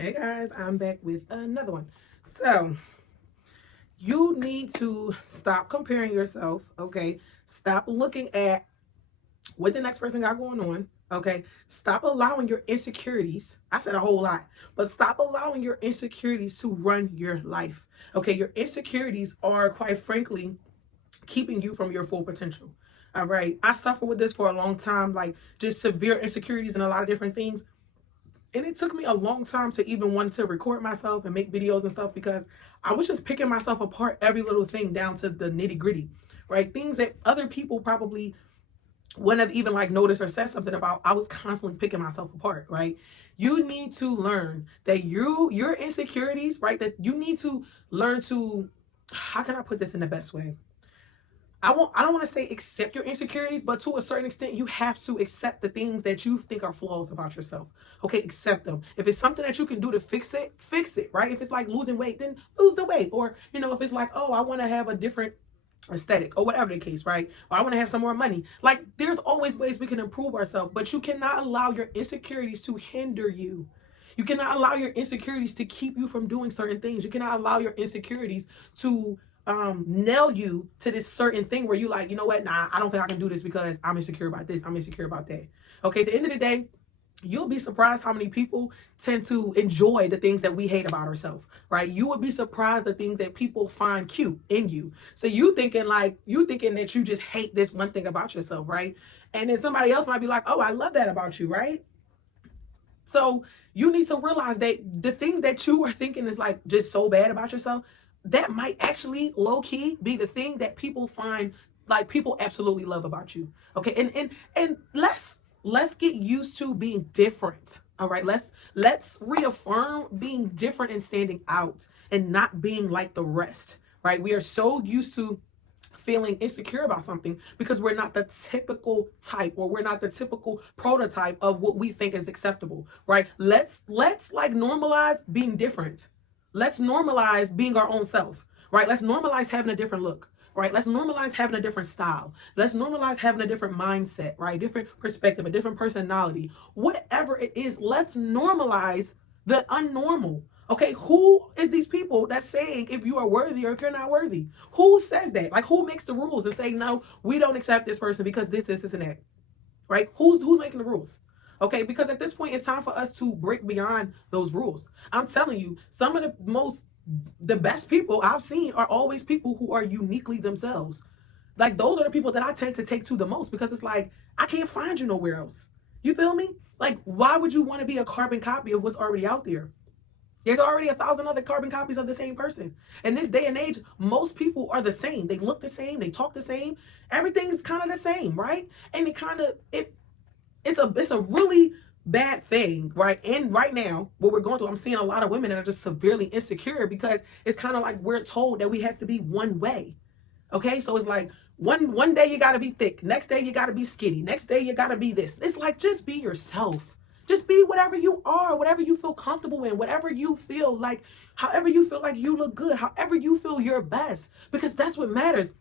Hey guys, I'm back with another one. So, you need to stop comparing yourself, okay? Stop looking at what the next person got going on, okay? Stop allowing your insecurities. I said a whole lot, but stop allowing your insecurities to run your life, okay? Your insecurities are, quite frankly, keeping you from your full potential. All right. I suffered with this for a long time, like just severe insecurities and a lot of different things. And it took me a long time to even want to record myself and make videos and stuff because I was just picking myself apart, every little thing down to the nitty gritty, right? Things that other people probably wouldn't have even like noticed or said something about. I was constantly picking myself apart, right? You need to learn that your insecurities, right? That you need to learn to, how can I put this in the best way? I don't want to say accept your insecurities, but to a certain extent, you have to accept the things that you think are flaws about yourself. Okay, accept them. If it's something that you can do to fix it, right? If it's like losing weight, then lose the weight. Or, if it's like, oh, I want to have a different aesthetic or whatever the case, right? Or I want to have some more money. Like, there's always ways we can improve ourselves, but you cannot allow your insecurities to hinder you. You cannot allow your insecurities to keep you from doing certain things. You cannot allow your insecurities to nail you to this certain thing where you like, you know what, nah, I don't think I can do this because I'm insecure about this, I'm insecure about that. Okay, at the end of the day, you'll be surprised how many people tend to enjoy the things that we hate about ourselves, right? You would be surprised the things that people find cute in you. So you thinking that you just hate this one thing about yourself, right? And then somebody else might be like, oh, I love that about you, right? So you need to realize that the things that you are thinking is like just so bad about yourself, that might actually low key be the thing that people find like people absolutely love about you. Okay. And let's get used to being different. All right. Let's reaffirm being different and standing out and not being like the rest. Right. We are so used to feeling insecure about something because we're not the typical type or we're not the typical prototype of what we think is acceptable, right? Let's like normalize being different. Let's normalize being our own self, right? Let's normalize having a different look, right? Let's normalize having a different style. Let's normalize having a different mindset, right? Different perspective, a different personality. Whatever it is, let's normalize the unnormal. Okay, who is these people that's saying if you are worthy or if you're not worthy? Who says that? Like, who makes the rules and say no, we don't accept this person because this, and that? Right? Who's making the rules? Okay, because at this point, it's time for us to break beyond those rules. I'm telling you, some of the best people I've seen are always people who are uniquely themselves. Like, those are the people that I tend to take to the most because it's like, I can't find you nowhere else. You feel me? Like, why would you want to be a carbon copy of what's already out there? There's already 1,000 other carbon copies of the same person. In this day and age, most people are the same. They look the same. They talk the same. Everything's kind of the same, right? And it's a really bad thing, right? And right now, what we're going through, I'm seeing a lot of women that are just severely insecure because it's kind of like we're told that we have to be one way. Okay, so it's like one day you gotta be thick, next day you gotta be skinny, next day you gotta be this. It's like just be yourself. Just be whatever you are, whatever you feel comfortable in, whatever you feel like, however you feel like you look good, however you feel your best, because that's what matters.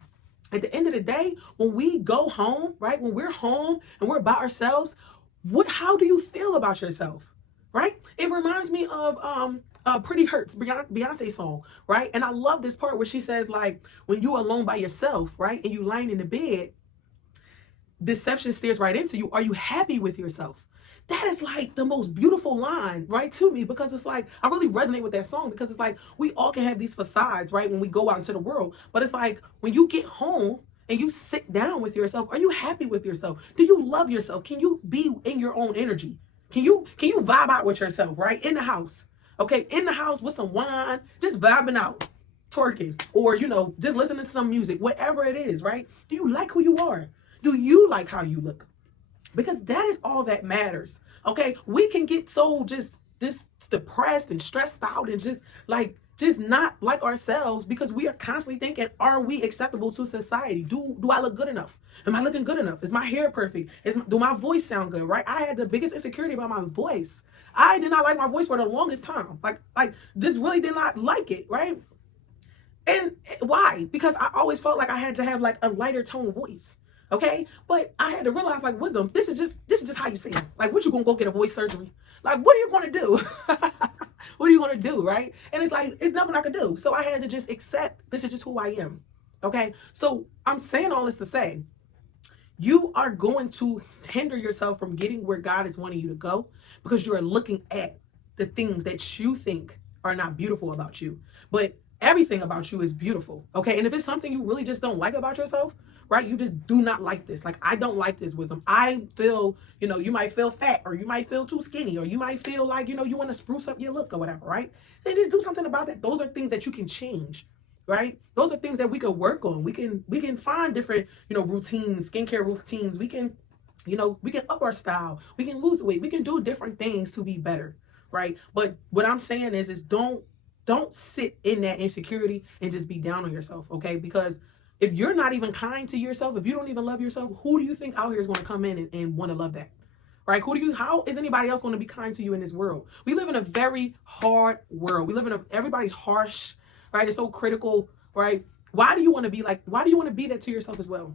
At the end of the day, when we go home, right? When we're home and we're by ourselves, how do you feel about yourself? Right? It reminds me of Pretty Hurts, Beyonce song, right? And I love this part where she says, like, when you're alone by yourself, right? And you lying in the bed, deception stares right into you. Are you happy with yourself? That is like the most beautiful line, right, to me, because it's like I really resonate with that song because it's like we all can have these facades, right, when we go out into the world. But it's like when you get home and you sit down with yourself, are you happy with yourself? Do you love yourself? Can you be in your own energy? Can you vibe out with yourself, right? In the house. Okay, in the house with some wine, just vibing out, twerking, or just listening to some music, whatever it is, right? Do you like who you are? Do you like how you look? Because that is all that matters. Okay, we can get so just depressed and stressed out and just not like ourselves because we are constantly thinking, are we acceptable to society? Do I look good enough? Am I looking good enough? Is my hair perfect? Do my voice sound good? Right? I had the biggest insecurity about my voice. I did not like my voice for the longest time. Like just really did not like it, right? And why? Because I always felt like I had to have like a lighter tone voice. Okay, but I had to realize, like, wisdom. This is just how you sing. Like, what you gonna go get a voice surgery? Like, what are you gonna do? What are you going to do, right? And it's like, it's nothing I could do. So I had to just accept this is just who I am. Okay. So I'm saying all this to say, you are going to hinder yourself from getting where God is wanting you to go because you are looking at the things that you think are not beautiful about you. But everything about you is beautiful. Okay. And if it's something you really just don't like about yourself, right? You just do not like this. Like, I don't like this, Wisdom. I feel, you might feel fat, or you might feel too skinny, or you might feel like, you want to spruce up your look or whatever, right? Then just do something about that. Those are things that you can change, right? Those are things that we could work on. We can find different, routines, skincare routines. We can up our style. We can lose weight. We can do different things to be better, right? But what I'm saying is don't sit in that insecurity and just be down on yourself, okay? Because if you're not even kind to yourself, if you don't even love yourself, who do you think out here is going to come in and want to love that? Right? How is anybody else going to be kind to you in this world? We live in a very hard world. Everybody's harsh, right? It's so critical, right? Why do you want to be that to yourself as well?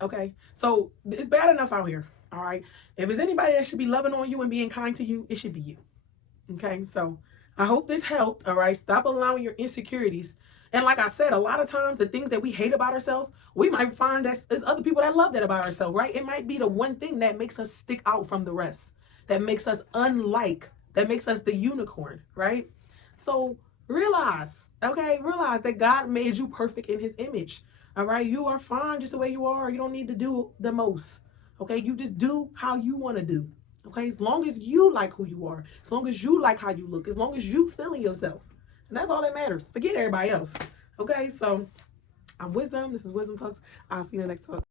Okay. So it's bad enough out here. All right. If there's anybody that should be loving on you and being kind to you, it should be you. Okay. So I hope this helped. All right. Stop allowing your insecurities. And like I said, a lot of times the things that we hate about ourselves, we might find that there's other people that love that about ourselves, right? It might be the one thing that makes us stick out from the rest, that makes us that makes us the unicorn, right? So realize that God made you perfect in his image. All right. You are fine just the way you are. You don't need to do the most. Okay. You just do how you want to do. Okay. As long as you like who you are, as long as you like how you look, as long as you feeling yourself. And that's all that matters. Forget everybody else. Okay, so I'm Wisdom. This is Wisdom Talks. I'll see you in the next talk.